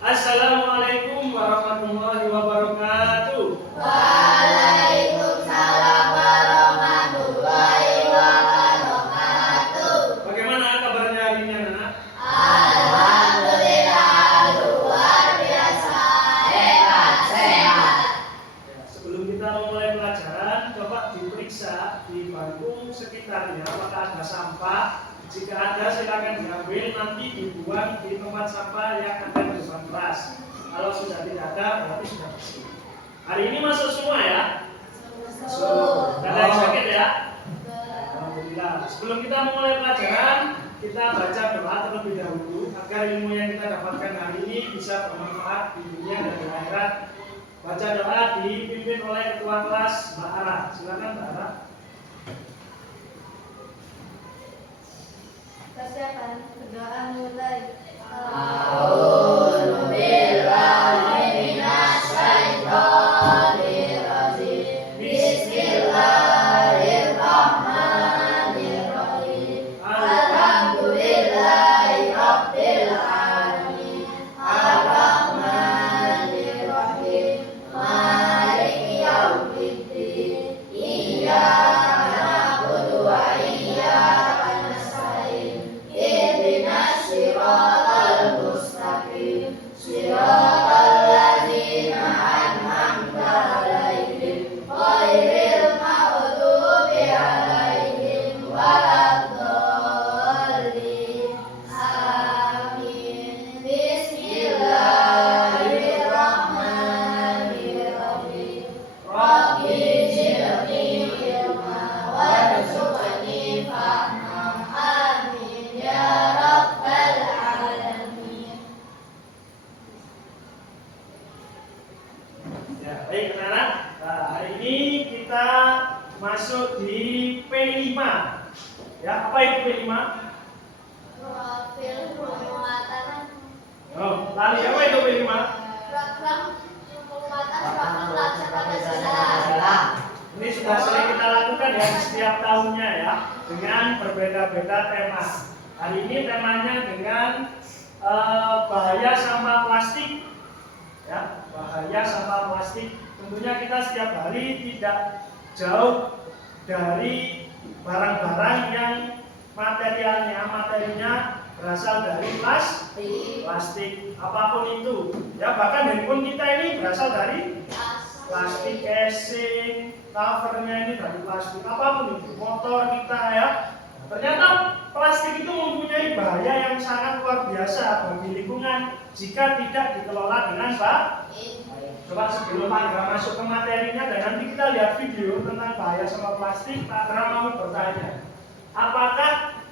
Assalamualaikum warahmatullahi wabarakatuh. Waalaikumsalam warahmatullahi wabarakatuh. Bagaimana kabarnya hari ini anak? Alhamdulillah luar biasa, hebat, sehat. Sebelum kita memulai pelajaran, coba diperiksa di bangku sekitarnya apakah ada sampah. Jika ada silakan diambil, nanti dibuang di tempat sampah yang ada di depan kelas. Kalau sudah tidak ada, berarti sudah bersih. Hari ini masuk semua ya? Masuk. Tidak ada yang sakit ya? Alhamdulillah. Sebelum kita memulai pelajaran, kita baca doa terlebih dahulu agar ilmu yang kita dapatkan hari ini bisa bermanfaat di dunia dan di akhirat. Baca doa dipimpin oleh ketua kelas Mbak Ara. Silakan Mbak Ara. Persiapan berdoa mulai. Ya, baik anak-anak. Nah, hari ini kita masuk di P5. Ya, apa itu P5? Profil penguatan. Oh, lali apa itu P5? Program penguatan profil pelajar Pancasila. Ini sudah sering kita lakukan ya setiap tahunnya ya, dengan berbeda-beda tema. Hari ini temanya dengan bahaya sampah plastik. Ya, bahaya sampah plastik. Tentunya kita setiap hari tidak jauh dari barang-barang yang materinya berasal dari plastik apapun itu. Ya, bahkan handphone kita ini berasal dari plastik, casing, covernya ini dari plastik, apapun itu, motor kita ya. Ternyata plastik itu mempunyai bahaya yang sangat luar biasa bagi lingkungan jika tidak dikelola dengan baik. Coba sebelum Pak Andra masuk ke materinya dan nanti kita lihat video tentang bahaya sampah plastik, Pak Andra mau bertanya, apakah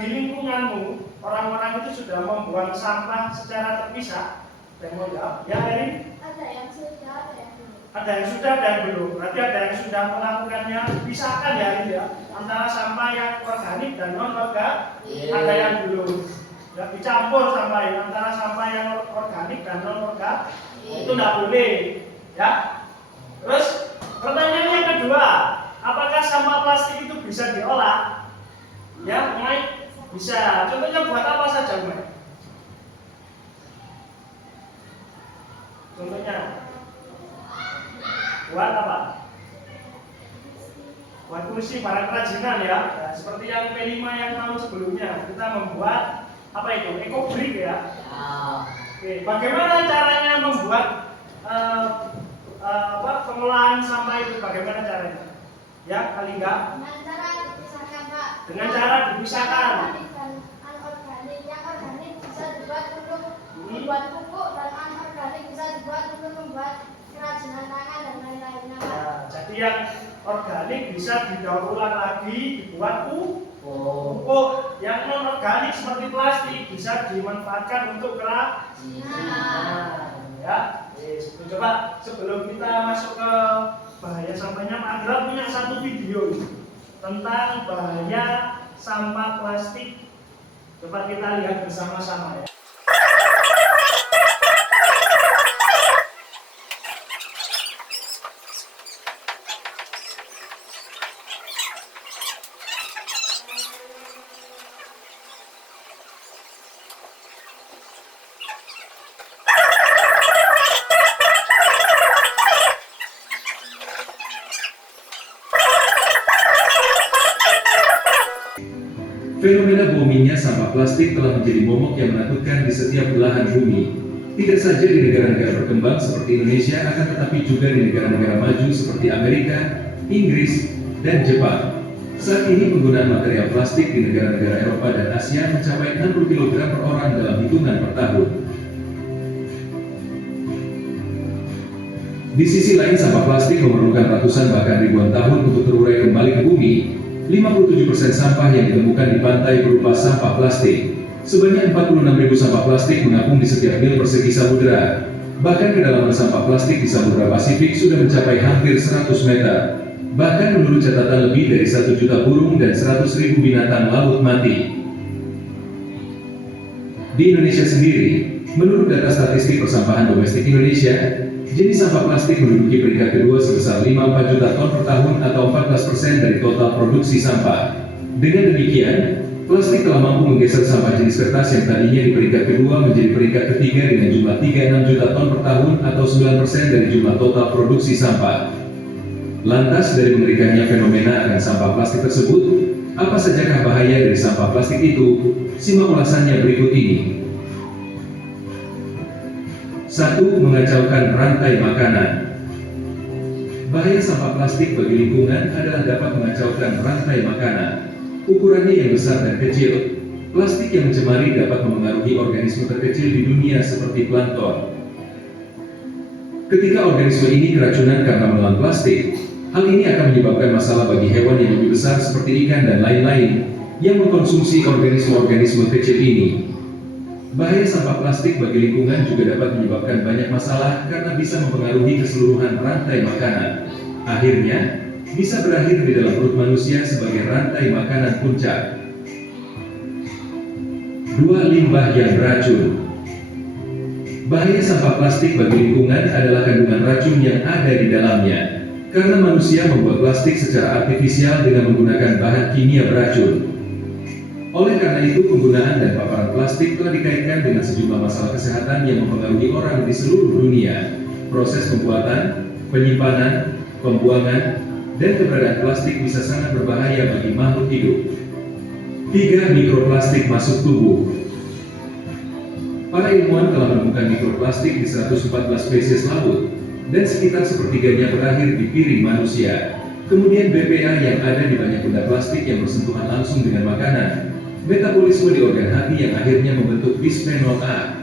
di lingkunganmu orang-orang itu sudah membuang sampah secara terpisah? Tengok ya, ya Erin? Ada yang sudah, ada yang belum. Ada yang sudah dan belum. Berarti ada yang sudah melakukannya. Pisahkan ya ini ya, antara sampah yang organik dan non organik. Ada yang belum. Ya, dicampur sampah ini antara sampah yang organik dan non organik. Itu tidak boleh. Ya. Terus pertanyaan yang kedua, apakah sampah plastik itu bisa diolah? Ya, Mike, bisa. Contohnya buat apa saja, Mike? Contohnya buat apa? Buat kursi, barang kerajinan ya. Nah, seperti yang P5 yang tahun sebelumnya kita membuat apa itu? Eco-brick ya. Oke, bagaimana caranya membuat pengolahan sampah itu? Bagaimana caranya? Ya, kali enggak? Dengan cara dipisahkan, Pak. Dengan cara dipisahkan. Anorganik, yang organik bisa dibuat untuk membuat pupuk dan anorganik bisa dibuat untuk membuat kerajinan tangan dan lain-lainnya. Nah, jadi yang organik bisa didaur ulang lagi dibuat pupuk. Yang non organik seperti plastik bisa dimanfaatkan untuk kerajinan. Ya, coba sebelum kita masuk ke bahaya sampahnya, Pak Andra punya satu video tentang bahaya sampah plastik. Coba kita lihat bersama-sama ya. Fenomena boomingnya sampah plastik telah menjadi momok yang menakutkan di setiap belahan bumi. Tidak saja di negara-negara berkembang seperti Indonesia, akan tetapi juga di negara-negara maju seperti Amerika, Inggris, dan Jepang. Saat ini penggunaan material plastik di negara-negara Eropa dan Asia mencapai 60 kg per orang dalam hitungan per tahun. Di sisi lain, sampah plastik memerlukan ratusan bahkan ribuan tahun untuk terurai kembali ke bumi. 57% sampah yang ditemukan di pantai berupa sampah plastik. Sebanyak 46.000 sampah plastik mengapung di setiap mil persegi samudera. Bahkan kedalaman sampah plastik di Samudra Pasifik sudah mencapai hampir 100 meter. Bahkan menurut catatan lebih dari 1 juta burung dan 100.000 binatang laut mati. Di Indonesia sendiri, menurut data statistik persampahan domestik Indonesia, jenis sampah plastik menduduki peringkat kedua sebesar 54 juta ton per tahun atau 14% dari total produksi sampah. Dengan demikian, plastik telah mampu menggeser sampah jenis kertas yang tadinya di peringkat kedua menjadi peringkat ketiga dengan jumlah 36 juta ton per tahun atau 9% dari jumlah total produksi sampah. Lantas dari mengerikannya fenomena akan sampah plastik tersebut, apa sajakah bahaya dari sampah plastik itu? Simak ulasannya berikut ini. 1. Mengacaukan rantai makanan. Bahaya sampah plastik bagi lingkungan adalah dapat mengacaukan rantai makanan. Ukurannya yang besar dan kecil, plastik yang mencemari dapat memengaruhi organisme terkecil di dunia seperti plankton. Ketika organisme ini keracunan karena menelan plastik, hal ini akan menyebabkan masalah bagi hewan yang lebih besar seperti ikan dan lain-lain yang mengkonsumsi organisme-organisme kecil ini. Bahaya sampah plastik bagi lingkungan juga dapat menyebabkan banyak masalah karena bisa mempengaruhi keseluruhan rantai makanan. Akhirnya, bisa berakhir di dalam perut manusia sebagai rantai makanan puncak. 2. Limbah yang beracun. Bahaya sampah plastik bagi lingkungan adalah kandungan racun yang ada di dalamnya. Karena manusia membuat plastik secara artifisial dengan menggunakan bahan kimia beracun. Oleh karena itu, penggunaan dan paparan plastik telah dikaitkan dengan sejumlah masalah kesehatan yang mempengaruhi orang di seluruh dunia. Proses pembuatan, penyimpanan, pembuangan, dan keberadaan plastik bisa sangat berbahaya bagi makhluk hidup. 3. Mikroplastik masuk tubuh. Para ilmuwan telah menemukan mikroplastik di 114 spesies laut, dan sekitar sepertiganya berakhir di piring manusia. Kemudian BPA yang ada di banyak benda plastik yang bersentuhan langsung dengan makanan. Metabolisme di organ hati yang akhirnya membentuk bisphenol A.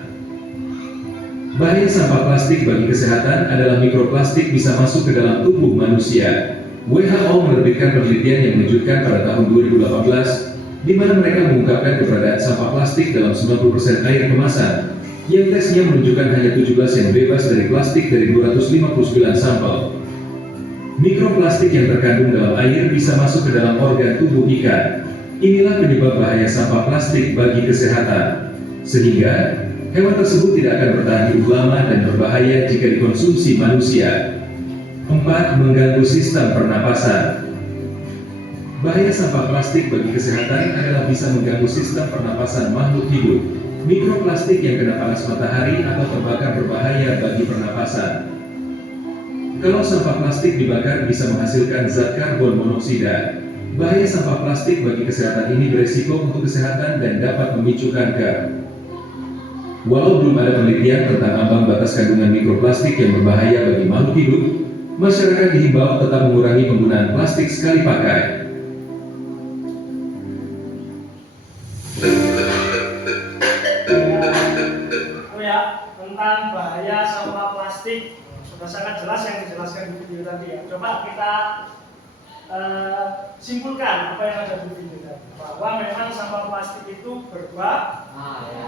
Bahaya sampah plastik bagi kesehatan adalah mikroplastik bisa masuk ke dalam tubuh manusia. WHO menerbitkan penelitian yang mengejutkan pada tahun 2018, di mana mereka mengungkapkan keberadaan sampah plastik dalam 90% air kemasan, yang tesnya menunjukkan hanya 17 yang bebas dari plastik dari 259 sampel. Mikroplastik yang terkandung dalam air bisa masuk ke dalam organ tubuh ikan. Inilah penyebab bahaya sampah plastik bagi kesehatan. Sehingga, hewan tersebut tidak akan bertahan hidup lama dan berbahaya jika dikonsumsi manusia. 4. Mengganggu sistem pernapasan. Bahaya sampah plastik bagi kesehatan adalah bisa mengganggu sistem pernapasan makhluk hidup. Mikroplastik yang kena panas matahari atau terbakar berbahaya bagi pernapasan. Kalau sampah plastik dibakar bisa menghasilkan zat karbon monoksida. Bahaya sampah plastik bagi kesehatan ini beresiko untuk kesehatan dan dapat memicu kanker. Walau belum ada penelitian tentang ambang batas kandungan mikroplastik yang berbahaya bagi makhluk hidup, masyarakat dihimbau tetap mengurangi penggunaan plastik sekali pakai. Tentang bahaya sampah plastik sudah sangat jelas yang dijelaskan di video tadi ya. Coba kita simpulkan apa yang ada di video tadi, bahwa memang sampah plastik itu berbahaya.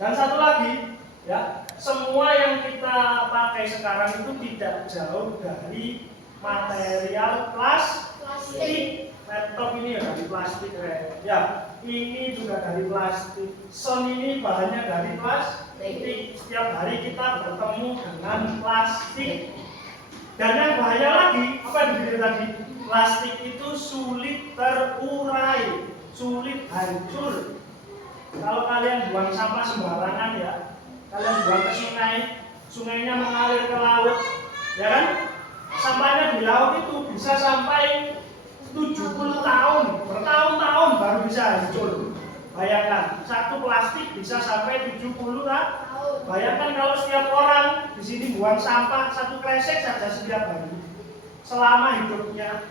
Dan satu lagi ya, semua yang kita pakai sekarang itu tidak jauh dari material plastik. Laptop ini ya dari plastik ya, ini juga dari plastik. Sound ini bahannya dari plastik. Setiap hari kita bertemu dengan plastik. Dan yang bahaya lagi, apa yang diberi tadi? Plastik itu sulit terurai, sulit hancur. Kalau kalian buang sampah sembarangan ya, kalian buang ke sungai, sungainya mengalir ke laut, ya kan? Sampahnya di laut itu bisa sampai 70 tahun, bertahun-tahun baru bisa hancur. Bayangkan, satu plastik bisa sampai 70 tahun. Bayangkan kalau setiap orang di sini buang sampah satu kresek saja setiap hari, selama hidupnya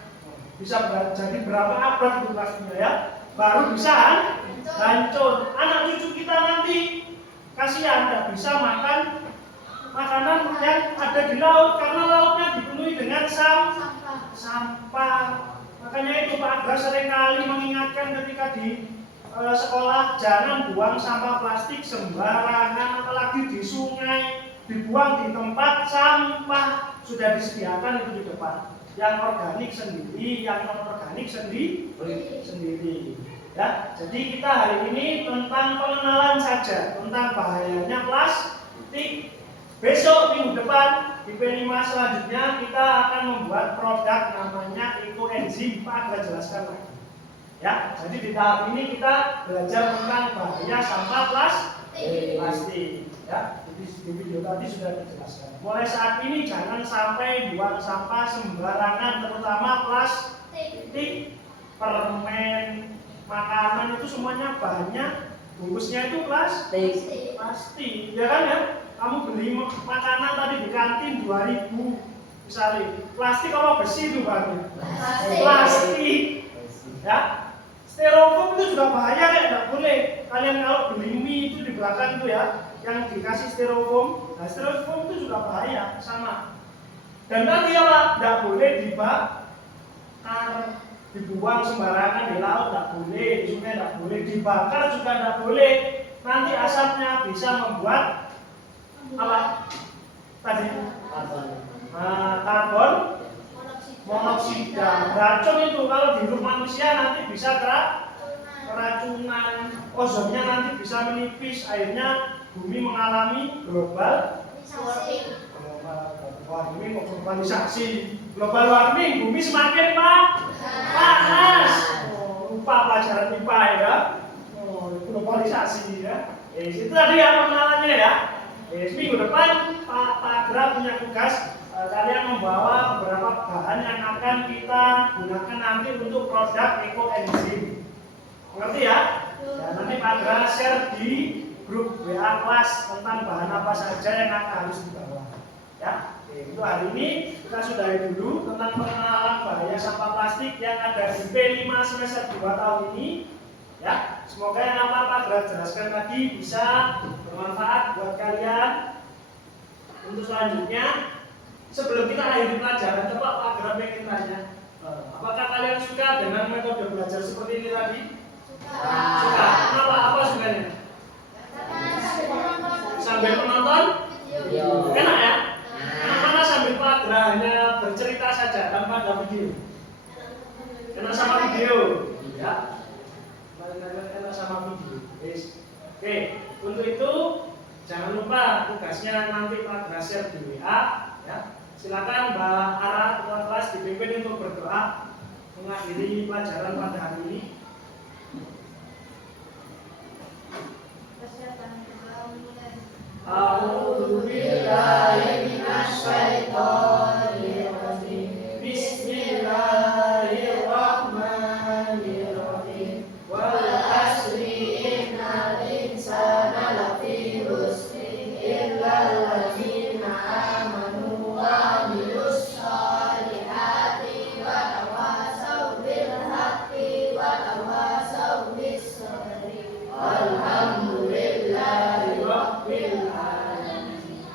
bisa jadi berapa abad itu plastiknya ya, baru bisa hancur. Anak cucu kita nanti kasihan tidak bisa makan makanan yang ada di laut karena lautnya dipenuhi dengan sampah. Makanya itu Pak Agra seringkali mengingatkan ketika di sekolah, jangan buang sampah plastik sembarangan, apalagi di sungai, dibuang di tempat sampah sudah disediakan itu di depan. Yang organik sendiri, yang non organik sendiri. Ya, jadi kita hari ini tentang pengenalan saja tentang bahayanya plastik. Besok minggu depan di P5 selanjutnya kita akan membuat produk namanya ekoenzim. Pak Agra jelaskan lagi. Ya, jadi di tahap ini kita belajar tentang bahaya sampah plastik. Ya, jadi di video tadi sudah dijelaskan. Mulai saat ini jangan sampai buang sampah sembarangan, terutama plastik, permen, makanan itu semuanya banyak bungkusnya itu plastik. Ya kan ya? Kamu beli makanan tadi di kantin 2.000 misalnya, plastik apa besi itu bahannya? Plastik. Ya. Styrofoam itu juga bahaya, tidak boleh. Kalian kalau beli mie itu di belakang itu ya, yang dikasih styrofoam, nah styrofoam itu juga bahaya sama. Dan tadi apa? Tidak boleh dibakar, dibuang sembarangan di laut, tidak boleh, di sungai tidak boleh, dibakar juga tidak boleh. Nanti asapnya bisa membuat apa? Tadi karbon monoksida, racun itu. Kalau di hidup manusia nanti bisa keracunan, ozonnya nanti bisa menipis, akhirnya bumi mengalami global globalisasi. Global warming, bumi semakin panas. Lupa pelajaran IPA ya. Globalisasi ya. Itu tadi ya pengenalannya ya. Minggu depan Pak Agra punya tugas, kalian membawa beberapa bahan yang akan kita gunakan nanti untuk produk ekoenzim. Mengerti ya? Dan nanti Pak Agra share di grup WA kelas tentang bahan apa saja yang harus dibawa. Ya, itu hari ini kita sudahi dulu tentang pengenalan bahaya sampah plastik yang ada di P5 semester 2 tahun ini. Ya, semoga yang apa Pak Agra jelaskan tadi bisa bermanfaat buat kalian. Untuk selanjutnya, sebelum kita akhiri pelajaran, coba Pak Agra pengen tanya, apakah kalian suka dengan metode belajar seperti ini tadi? Suka. Kenapa? Apa sukanya? Sambil menonton? Enak ya? Enak mana sambil Pak Agra hanya bercerita saja tanpa ada video? Enak sama video? Ya. Enak sama video. Oke, untuk itu jangan lupa tugasnya nanti Pak Agra share di WA. Ya. Silakan Mbak Ara, ketua kelas dipimpin untuk berdoa mengakhiri pelajaran pada hari ini. Bismillahirrahmanirrahim. Wal asri innal insana lafi khusr illa allazina amanu wa amilus solihati wa tawasaw bil haqqi wa tawasaw bis sabri. Alhamdulillahi rabbil alamin.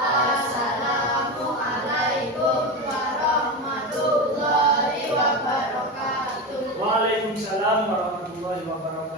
Assalamualaikum warahmatullahi wabarakatuh. Waalaikumsalam warahmatullahi wabarakatuh.